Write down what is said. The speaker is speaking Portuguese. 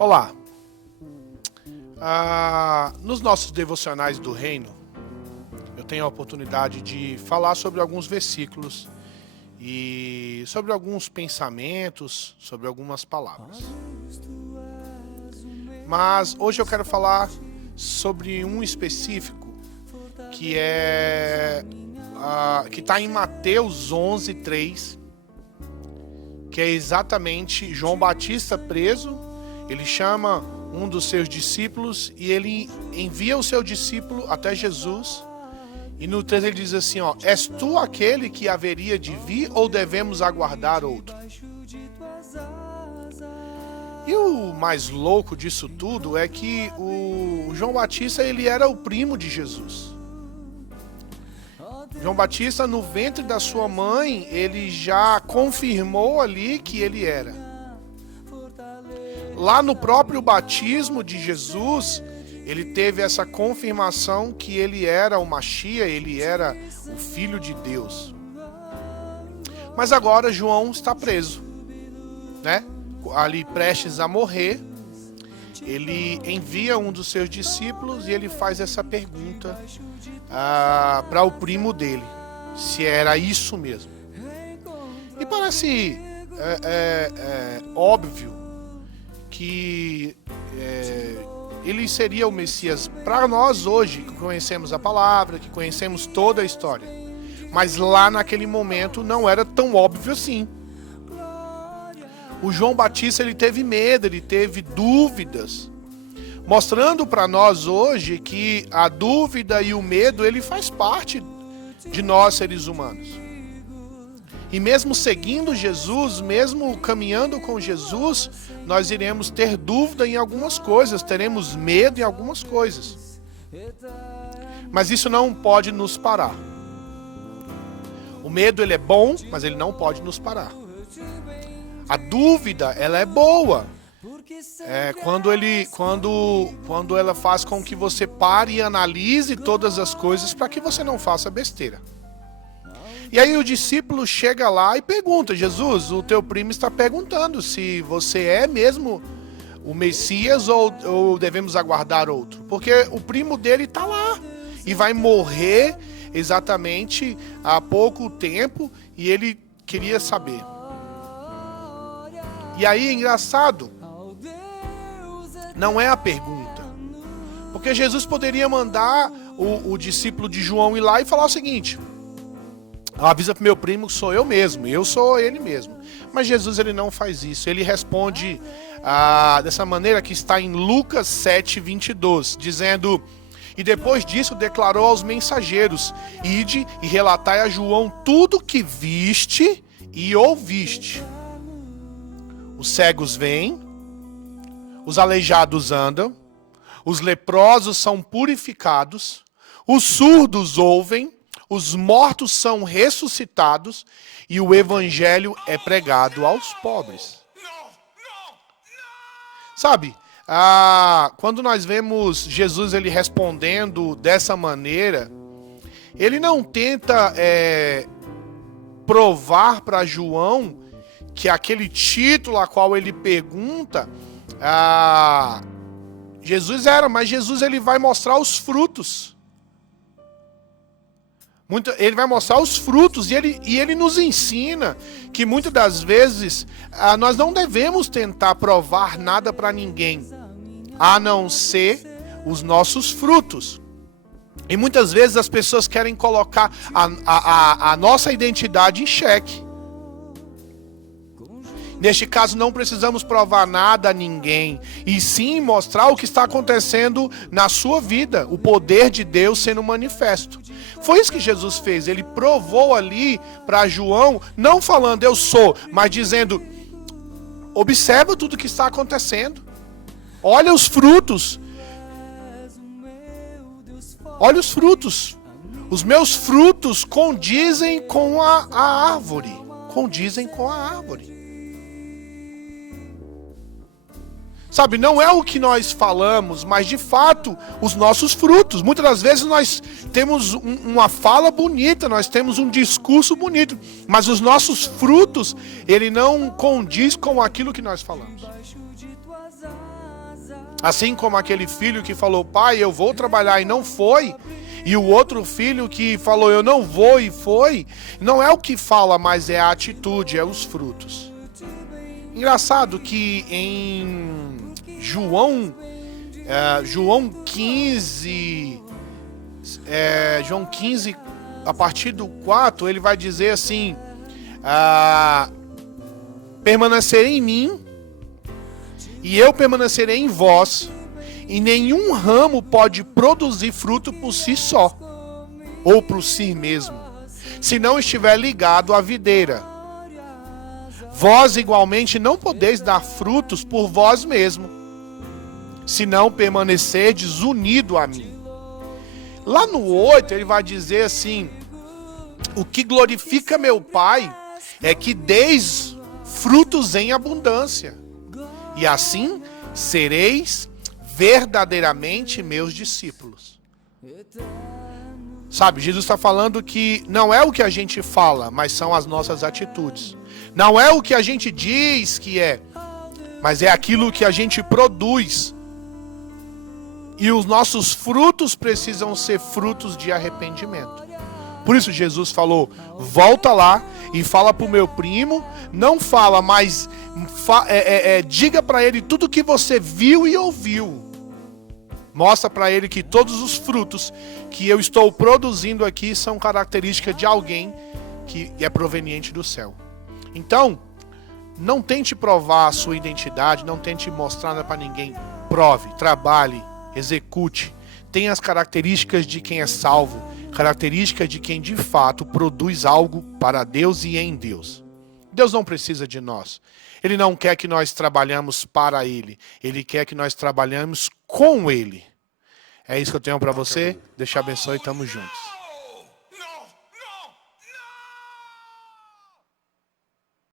Olá, nos nossos devocionais do Reino, eu tenho a oportunidade de falar sobre alguns versículos e sobre alguns pensamentos, sobre algumas palavras. Mas hoje eu quero falar sobre um específico que está em Mateus 11:3, que é exatamente João Batista preso. Ele chama um dos seus discípulos e ele envia o seu discípulo até Jesus. E no 3 ele diz assim, és tu aquele que haveria de vir ou devemos aguardar outro? E o mais louco disso tudo é que o João Batista, ele era o primo de Jesus. João Batista, no ventre da sua mãe, ele já confirmou ali que ele era. Lá no próprio batismo de Jesus, ele teve essa confirmação que ele era o Machia, ele era o Filho de Deus. Mas agora João está preso, né? Ali prestes a morrer, ele envia um dos seus discípulos e ele faz essa pergunta para o primo dele, se era isso mesmo. E parece óbvio que ele seria o Messias para nós hoje, que conhecemos a palavra, que conhecemos toda a história. Mas lá naquele momento não era tão óbvio assim. O João Batista, ele teve medo, ele teve dúvidas, mostrando para nós hoje que a dúvida e o medo, ele faz parte de nós seres humanos. E mesmo seguindo Jesus, mesmo caminhando com Jesus, nós iremos ter dúvida em algumas coisas, teremos medo em algumas coisas. Mas isso não pode nos parar. O medo, ele é bom, mas ele não pode nos parar. A dúvida, ela é boa. Quando ela faz com que você pare e analise todas as coisas para que você não faça besteira. E aí o discípulo chega lá e pergunta, Jesus, o teu primo está perguntando se você é mesmo o Messias ou devemos aguardar outro. Porque o primo dele está lá e vai morrer exatamente há pouco tempo e ele queria saber. E aí, engraçado, não é a pergunta. Porque Jesus poderia mandar o discípulo de João ir lá e falar o seguinte: avisa pro meu primo que sou eu mesmo, eu sou ele mesmo. Mas Jesus, ele não faz isso. Ele responde dessa maneira que está em Lucas 7:22, dizendo: e depois disso declarou aos mensageiros: ide e relatai a João tudo que viste e ouviste. Os cegos veem, os aleijados andam, os leprosos são purificados, os surdos ouvem, os mortos são ressuscitados e o evangelho é pregado aos pobres. Sabe, quando nós vemos Jesus ele respondendo dessa maneira, ele não tenta provar para João que aquele título a qual ele pergunta, Jesus era, mas Jesus ele vai mostrar os frutos. Ele vai mostrar os frutos e ele nos ensina que muitas das vezes nós não devemos tentar provar nada para ninguém, a não ser os nossos frutos. E muitas vezes as pessoas querem colocar a nossa identidade em xeque. Neste caso, não precisamos provar nada a ninguém, e sim mostrar o que está acontecendo na sua vida, o poder de Deus sendo manifesto. Foi isso que Jesus fez, ele provou ali para João, não falando eu sou, mas dizendo, observa tudo o que está acontecendo, olha os frutos, os meus frutos condizem com a árvore, Sabe, não é o que nós falamos, mas de fato os nossos frutos. Muitas das vezes nós temos uma fala bonita, nós temos um discurso bonito, mas os nossos frutos, ele não condiz com aquilo que nós falamos. Assim como aquele filho que falou, pai, eu vou trabalhar e não foi. E o outro filho que falou, eu não vou e foi. Não é o que fala, mas é a atitude, é os frutos. Engraçado que em João 15, João 15, a partir do 4, ele vai dizer assim, permanecerei em mim, e eu permanecerei em vós, e nenhum ramo pode produzir fruto por si só, ou por si mesmo, se não estiver ligado à videira. Vós igualmente não podeis dar frutos por vós mesmos, se não permanecerdes unido a mim. Lá no 8 ele vai dizer assim, o que glorifica meu Pai é que deis frutos em abundância, e assim sereis verdadeiramente meus discípulos. Sabe, Jesus está falando que não é o que a gente fala, mas são as nossas atitudes. Não é o que a gente diz que é, mas é aquilo que a gente produz. E os nossos frutos precisam ser frutos de arrependimento. Por isso Jesus falou, volta lá e fala pro meu primo, não fala, mas diga para ele tudo que você viu e ouviu. Mostra para ele que todos os frutos que eu estou produzindo aqui são características de alguém que é proveniente do céu. Então, não tente provar a sua identidade, não tente mostrar nada para ninguém. Prove, trabalhe, execute. Tenha as características de quem é salvo, características de quem de fato produz algo para Deus e em Deus. Deus não precisa de nós. Ele não quer que nós trabalhemos para Ele. Ele quer que nós trabalhemos com Ele. É isso que eu tenho para você. Deus te abençoe e tamo juntos.